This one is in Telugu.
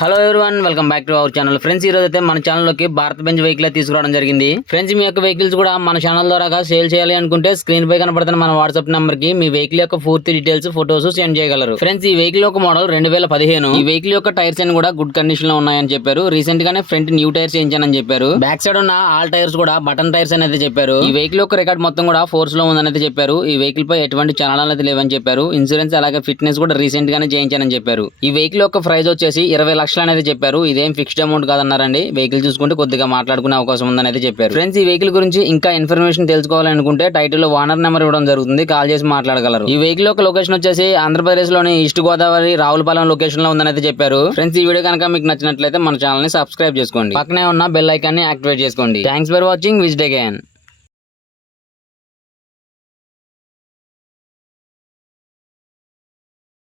Hello everyone, welcome back to our channel. Friends, ఈ రోజు అయితే మన ఛానల్ లోకి భారత్ బెంజ్ వెహికల్ తీసుకురావడం జరిగింది. ఫ్రెండ్స్, మీ యొక్క వెహికల్స్ కూడా మన ఛానల్ ద్వారా సేల్ చేయాలి అనుకుంటే స్క్రీన్ పై కనబడుతున్న మన వాట్సాప్ నంబర్ కి మీ వెహికల్ యొక్క పూర్తి డీటెయిల్స్, ఫోటోస్ సెండ్ చేయగలరు. ఫ్రెండ్స్, ఈ వెహికల్ యొక్క మోడల్ 2015. ఈ వెహికల్ యొక్క టైర్స్ అన్ని కూడా గుడ్ కండిషన్ లో ఉన్నాయని చెప్పారు. రీసెంట్ గానే ఫ్రంట్ న్యూ టైర్స్ చేయించానని చెప్పారు. బ్యాక్ సైడ్ ఉన్న ఆల్ టైర్స్ కూడా బటన్ టైర్స్ అనేది చెప్పారు. ఈ వెహికల్ యొక్క రికార్డ్ మొత్తం కూడా ఫోర్స్ లో ఉందని చెప్పారు. ఈ వెహికల్ పై ఎటువంటి చలనాలు అయితే లేవని చెప్పారు. ఇన్సూరెన్స్ అలాగే ఫిట్నెస్ కూడా రీసెంట్ గానే చేయించానని చెప్పారు. ఈ వెహికల్ యొక్క ప్రైస్ వచ్చేసి 20 లక్షలు అనేది చెప్పారు. ఇదేం ఫిక్స్డ్ అమౌంట్ కాదన్నారండి. వెహికల్ చూసుకుంటే కొద్దిగా మాట్లాడుకునే అవకాశం ఉందని అయితే చెప్పారు. ఫ్రెండ్స్, ఈ వెహికల్ గురించి ఇంకా ఇన్ఫర్మేషన్ తెలుసుకోవాలనుకుంటే టైటిల్ లో ఓనర్ నెంబర్ ఇవ్వడం జరుగుతుంది, కాల్ చేసి మాట్లాడగలరు. ఈ వెహికల్ యొక్క లొకేషన్ వచ్చేసి ఆంధ్రప్రదేశ్ లోని ఈస్ట్ గోదావరి రావులపాలెం లొకేషన్ లో ఉందని అయితే చెప్పారు. ఫ్రెండ్స్, ఈ వీడియో కనుక మీకు నచ్చినట్లయితే మన ఛానల్ ని సబ్స్క్రైబ్ చేసుకోండి, పక్కనే ఉన్న బెల్ ఐకాన్ ని యాక్టివేట్ చేసుకోండి. Thanks for watching. Visit again.